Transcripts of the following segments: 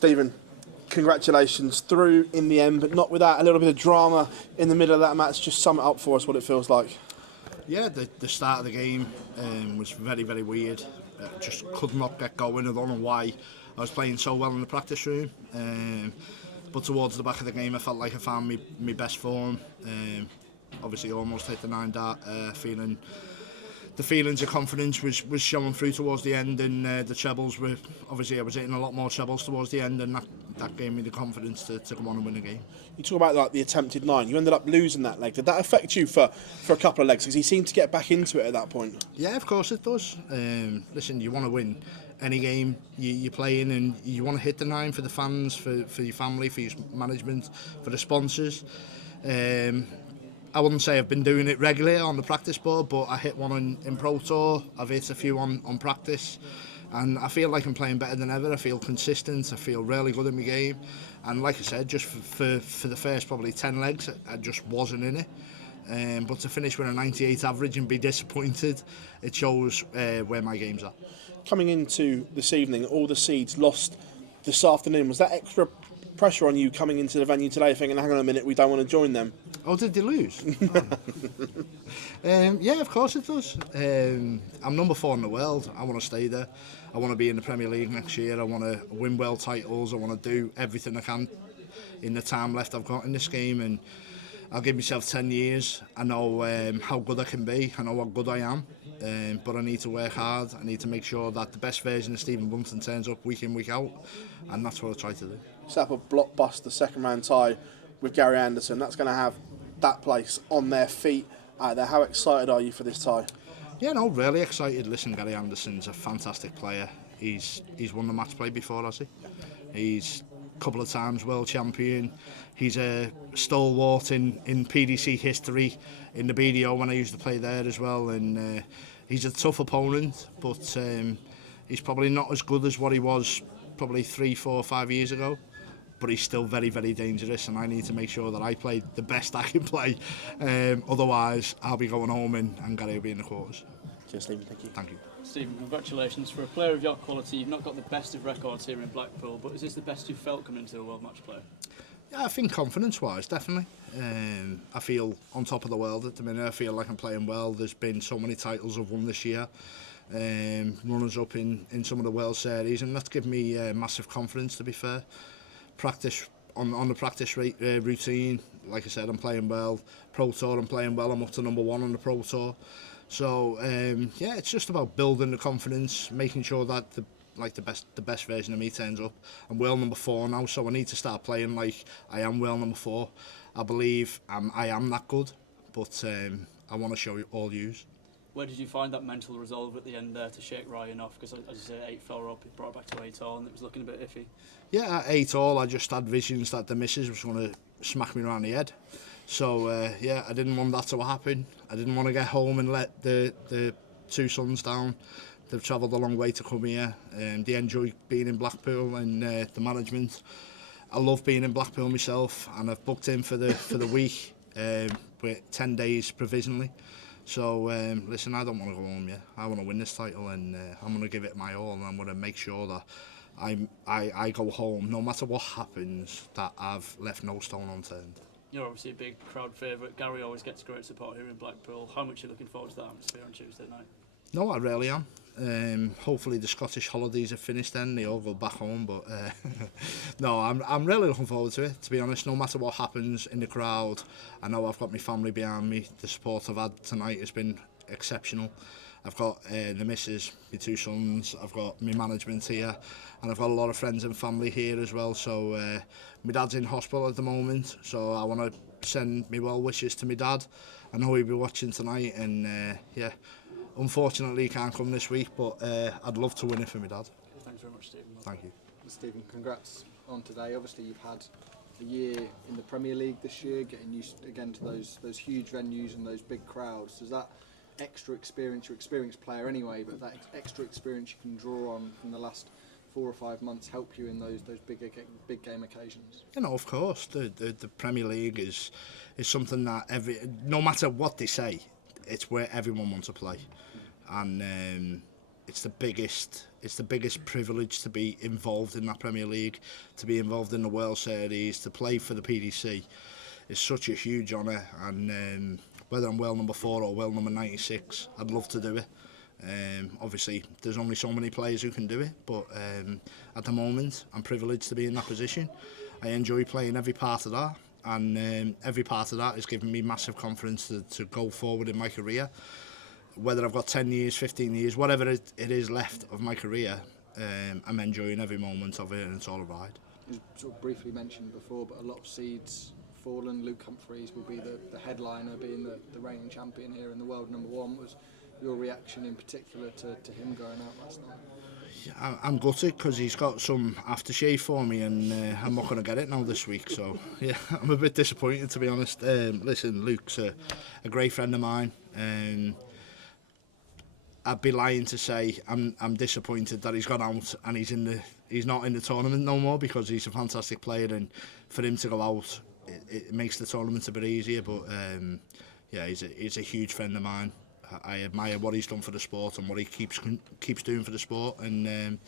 Stephen, congratulations, through in the end, but not without a little bit of drama in the middle of that match. Just sum it up for us, what it feels like. Yeah, the start of the game was very, very weird. Just could not get going. I don't know why I was playing so well in the practice room. But towards the back of the game, I felt like I found my best form. Obviously, almost hit the 9-dart, feeling. The feelings of confidence was showing through towards the end, and the trebles were obviously I was hitting a lot more trebles towards the end, and that gave me the confidence to go on and win the game. You talk about like the attempted 9. You ended up losing that leg. Did that affect you for a couple of legs? Because he seemed to get back into it at that point. Yeah, of course it does. Listen, you want to win any game you play in, and you want to hit the 9 for the fans, for your family, for your management, for the sponsors. I wouldn't say I've been doing it regularly on the practice board, but I hit one in Pro Tour, I've hit a few on practice, and I feel like I'm playing better than ever. I feel consistent, I feel really good in my game, and like I said, just for the first probably 10 legs, I just wasn't in it. But to finish with a 98 average and be disappointed, it shows where my game's at. Coming into this evening, all the seeds lost this afternoon. Was that extra pressure on you coming into the venue today thinking, hang on a minute, we don't want to join them? Oh, did they lose? Yeah, of course it does. I'm number 4 in the world. I want to stay there. I want to be in the Premier League next year. I want to win world titles. I want to do everything I can in the time left I've got in this game, and I'll give myself 10 years. I know how good I can be. I know how good I am. But I need to work hard. I need to make sure that the best version of Stephen Bunting turns up week in, week out, and that's what I try to do. Set up a blockbuster second round tie with Gary Anderson. That's going to have that place on their feet out there. How excited are you for this tie? Yeah, no, really excited. Listen, Gary Anderson's a fantastic player. He's won the match play before, has he? He's a couple of times world champion. He's a stalwart in PDC history in the BDO when I used to play there as well, and he's a tough opponent, but he's probably not as good as what he was probably 3, 4, 5 years ago. But he's still very, very dangerous, and I need to make sure that I play the best I can play. Otherwise, I'll be going home and Gary will be in the quarters. Cheers, Stephen. Thank you. Thank you. Stephen, congratulations. For a player of your quality, you've not got the best of records here in Blackpool, but is this the best you've felt coming into a World Match Play? Yeah, I think confidence-wise, definitely. I feel on top of the world at the minute. I feel like I'm playing well. There's been so many titles I've won this year. Runners-up in some of the World Series, and that's given me massive confidence, to be fair. Practice on the practice routine, like I said, I'm playing well. Pro Tour, I'm playing well. I'm up to number 1 on the Pro Tour. So yeah, it's just about building the confidence, making sure that the best version of me turns up. I'm world number 4 now, so I need to start playing like I am world number 4. I believe I am that good, but I want to show you all yous. Where did you find that mental resolve at the end there to shake Ryan off? Because as you say, 8 fell up, it brought it back to 8 all, and it was looking a bit iffy. Yeah, at 8 all, I just had visions that the missus was going to smack me around the head. So yeah, I didn't want that to happen. I didn't want to get home and let the 2 sons down. They've travelled a long way to come here. They enjoy being in Blackpool, and the management. I love being in Blackpool myself, and I've booked in for the week with 10 days provisionally. So listen, I don't want to go home yet. I want to win this title, and I'm going to give it my all, and I'm going to make sure that I go home, no matter what happens, that I've left no stone unturned. You're obviously a big crowd favourite. Gary always gets great support here in Blackpool. How much are you looking forward to that atmosphere on Tuesday night? No, I really am. Hopefully the Scottish holidays are finished then, they all go back home, but no, I'm really looking forward to it, to be honest. No matter what happens in the crowd, I know I've got my family behind me. The support I've had tonight has been exceptional. I've got the missus, my 2 sons, I've got my management here, and I've got a lot of friends and family here as well. So my dad's in hospital at the moment, so I want to send my well wishes to my dad. I know he'll be watching tonight, and yeah, unfortunately he can't come this week, but I'd love to win it for my dad. Thanks very much, Stephen. Thank you. Stephen, congrats on today. Obviously you've had a year in the Premier League this year, getting used again to those huge venues and those big crowds. Does that extra experience, you're an experienced player anyway, but that extra experience you can draw on from the last 4 or 5 months help you in those big game occasions? You know, of course, the Premier League is something that no matter what they say, it's where everyone wants to play, and it's the biggest privilege to be involved in that Premier League, to be involved in the World Series, to play for the PDC. It's such a huge honour, and whether I'm world number 4 or world number 96, I'd love to do it. Obviously, there's only so many players who can do it, but at the moment, I'm privileged to be in that position. I enjoy playing every part of that, and every part of that has given me massive confidence to go forward in my career. Whether I've got 10 years, 15 years, whatever it is left of my career, I'm enjoying every moment of it, and it's all a ride. You sort of briefly mentioned before, but a lot of seeds fallen. Luke Humphreys will be the headliner, being the reigning champion here and the world number 1. Was your reaction in particular to him going out last night? Yeah, I'm gutted because he's got some aftershave for me, and I'm not going to get it now this week. So yeah, I'm a bit disappointed, to be honest. Listen, Luke's a great friend of mine. I'd be lying to say I'm disappointed that he's gone out and he's not in the tournament no more, because he's a fantastic player, and for him to go out, it makes the tournament a bit easier. But yeah, he's a huge friend of mine. I admire what he's done for the sport and what he keeps doing for the sport, and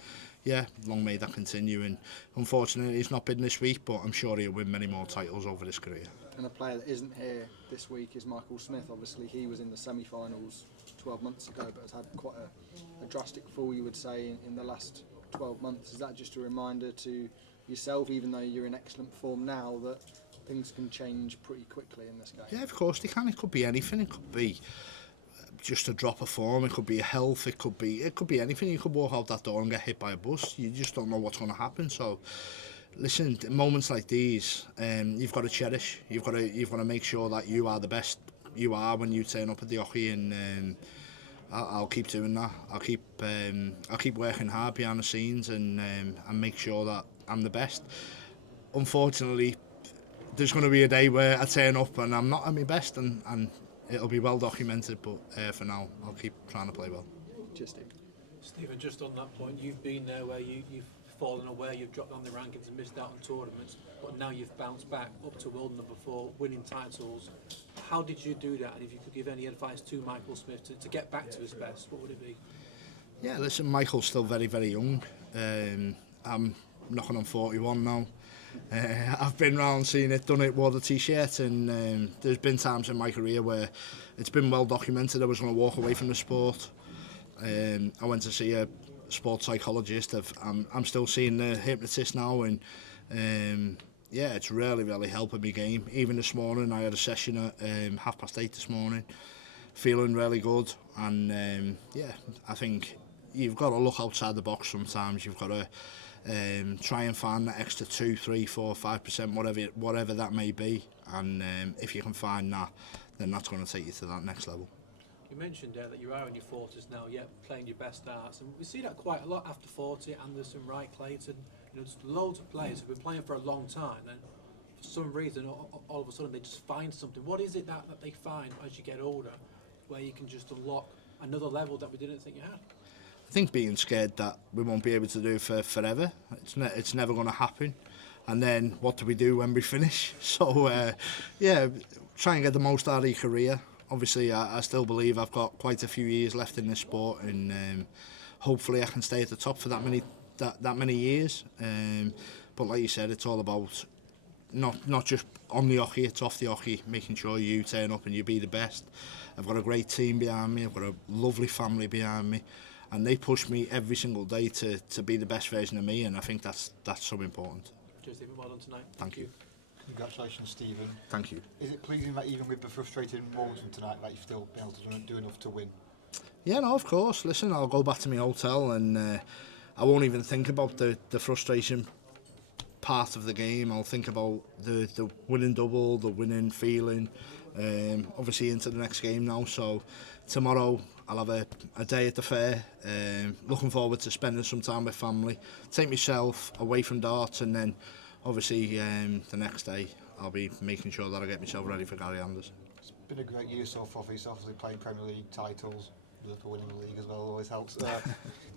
yeah, long may that continue. And unfortunately, he's not been this week, but I'm sure he'll win many more titles over his career. And a player that isn't here this week is Michael Smith. Obviously, he was in the semi-finals 12 months ago, but has had quite a drastic fall, you would say, in the last 12 months. Is that just a reminder to yourself, even though you're in excellent form now, that things can change pretty quickly in this game? Yeah, of course they can. It could be anything. It could be just a drop of form. It could be a health. It could be anything. You could walk out that door and get hit by a bus. You just don't know what's going to happen. So, listen, moments like these, you've got to cherish. You've got to make sure that you are the best you are when you turn up at the hockey, and I'll keep doing that. I'll keep working hard behind the scenes, and make sure that I'm the best. Unfortunately, there's going to be a day where I turn up and I'm not at my best, and it'll be well documented, but for now, I'll keep trying to play well. Just Stephen, just on that point, you've been there where you've fallen away, you've dropped down the rankings and missed out on tournaments, but now you've bounced back up to world number 4, winning titles. How did you do that? And if you could give any advice to Michael Smith to get back to his best, what would it be? Yeah, listen, Michael's still very, very young. I'm knocking on 41 now. I've been round, seen it, done it, wore the t-shirt, and there's been times in my career where it's been well documented I was going to walk away from the sport. I went to see a sports psychologist. I'm still seeing the hypnotist now, and yeah, it's really, really helping me game. Even this morning, I had a session at 8:30 this morning, feeling really good, and yeah, I think you've got to look outside the box sometimes. You've got to try and find that extra 2, 3, 4, 5%, whatever that may be, and if you can find that, then that's going to take you to that next level. You mentioned that you are in your 40s now, yet playing your best arts, and we see that quite a lot after 40. Anderson, Wright, Clayton, there's loads of players who've been playing for a long time, and for some reason, all of a sudden, they just find something. What is it that they find as you get older, where you can just unlock another level that we didn't think you had? I think being scared that we won't be able to do it for forever. It's never going to happen. And then what do we do when we finish? So, yeah, try and get the most out of your career. Obviously, I still believe I've got quite a few years left in this sport, and hopefully I can stay at the top for that many years. But like you said, it's all about not just on the hockey, it's off the hockey, making sure you turn up and you be the best. I've got a great team behind me. I've got a lovely family behind me. And they push me every single day to be the best version of me, and I think that's so important. Cheers, Stephen. Well done tonight. Thank you. Congratulations, Stephen. Thank you. Is it pleasing that even with the frustrating moments from tonight, that you've still been able to do enough to win? Yeah, no, of course. Listen, I'll go back to my hotel, and I won't even think about the frustration part of the game. I'll think about the winning double, the winning feeling, obviously into the next game now. So tomorrow I'll have a day at the fair. Looking forward to spending some time with family, take myself away from darts, and then obviously the next day I'll be making sure that I get myself ready for Gary Anderson. It's been a great year so far for yourself, obviously playing Premier League titles, for winning the league as well, always helps. Do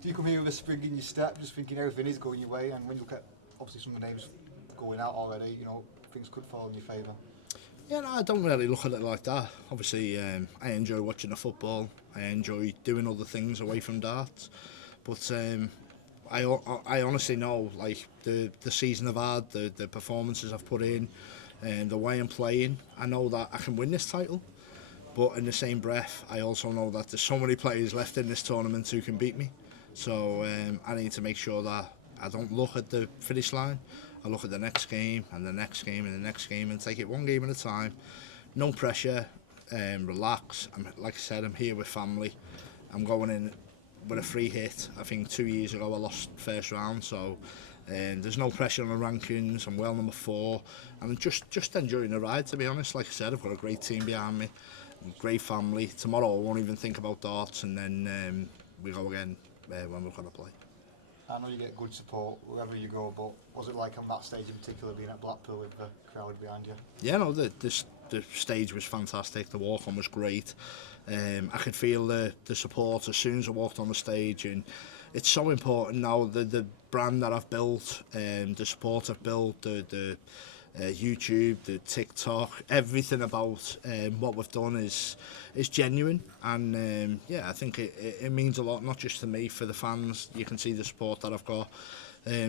you come here with a spring in your step, just thinking everything is going your way, and when you look at obviously some of the names going out already, things could fall in your favour? Yeah, no, I don't really look at it like that. Obviously, I enjoy watching the football. I enjoy doing other things away from darts. But I honestly know, like, the season I've had, the performances I've put in, and the way I'm playing, I know that I can win this title. But in the same breath, I also know that there's so many players left in this tournament who can beat me. So I need to make sure that I don't look at the finish line. I look at the next game and the next game and the next game and take it one game at a time. No pressure, relax. Like I said, I'm here with family. I'm going in with a free hit. I think 2 years ago I lost first round, so there's no pressure on the rankings. I'm well number 4. I'm just enjoying the ride, to be honest. Like I said, I've got a great team behind me, great family. Tomorrow I won't even think about darts, and then we go again when we're going to play. I know you get good support wherever you go, but was it like on that stage in particular, being at Blackpool with the crowd behind you? Yeah, no, the stage was fantastic. The walk-on was great. I could feel the support as soon as I walked on the stage, and it's so important now. The brand that I've built, the support I've built, the YouTube, the TikTok, everything about what we've done is genuine, and yeah, I think it means a lot, not just to me, for the fans. You can see the support that I've got.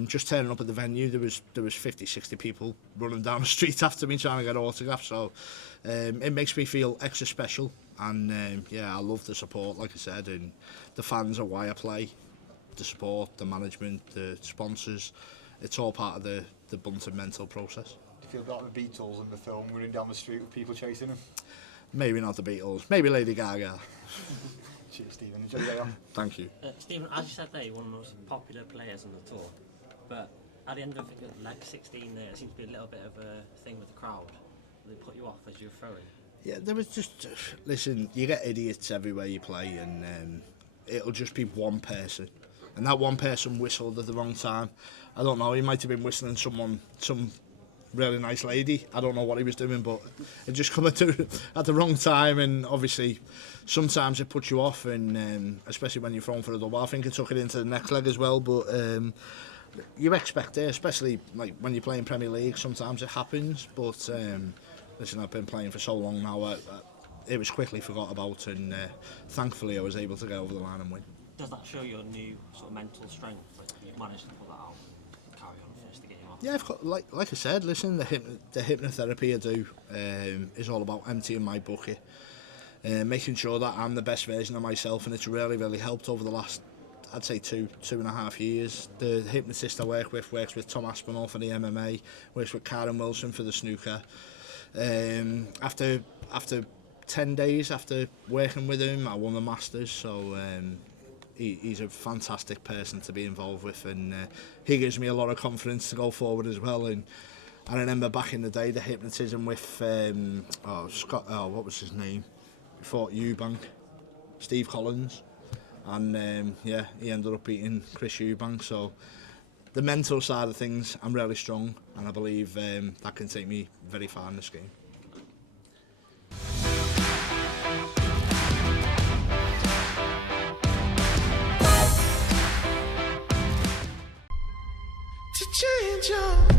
Just turning up at the venue, there was 50, 60 people running down the street after me trying to get autographs, so it makes me feel extra special, and yeah, I love the support, like I said, and the fans are why I play. The support, the management, the sponsors, it's all part of the Bunting mental process. Do you feel like the Beatles in the film running down the street with people chasing them? Maybe not the Beatles, maybe Lady Gaga. Cheers, Stephen. Enjoy your day off. Thank you. Stephen, as you said there, you're one of the most popular players on the tour, but at the end of leg 16 there, it seems to be a little bit of a thing with the crowd. They put you off as you're throwing. Yeah, there was just, listen, you get idiots everywhere you play, and it'll just be one person. And that one person whistled at the wrong time. I don't know, he might have been whistling some really nice lady. I don't know what he was doing, but it just come at the wrong time, and obviously sometimes it puts you off, and especially when you're thrown for a double. I think it took it into the next leg as well, but you expect it, especially like when you're playing Premier League. Sometimes it happens, but listen, I've been playing for so long now, it was quickly forgot about, and thankfully I was able to get over the line and win. Does that show your new sort of mental strength that you've managed to pull that out and carry on, finish the game off? Yeah, I've got, like I said, listen, the hypnotherapy I do is all about emptying my bucket, making sure that I'm the best version of myself, and it's really helped over the last, I'd say, 2.5 years. The hypnotist I work with works with Tom Aspinall for the MMA, works with Karen Wilson for the snooker. After 10 days after working with him, I won the Masters, so he's a fantastic person to be involved with, and he gives me a lot of confidence to go forward as well. And I remember back in the day, the hypnotism with what was his name? He fought Eubank, Steve Collins, and yeah, he ended up beating Chris Eubank. So the mental side of things, I'm really strong, and I believe that can take me very far in this game. Change your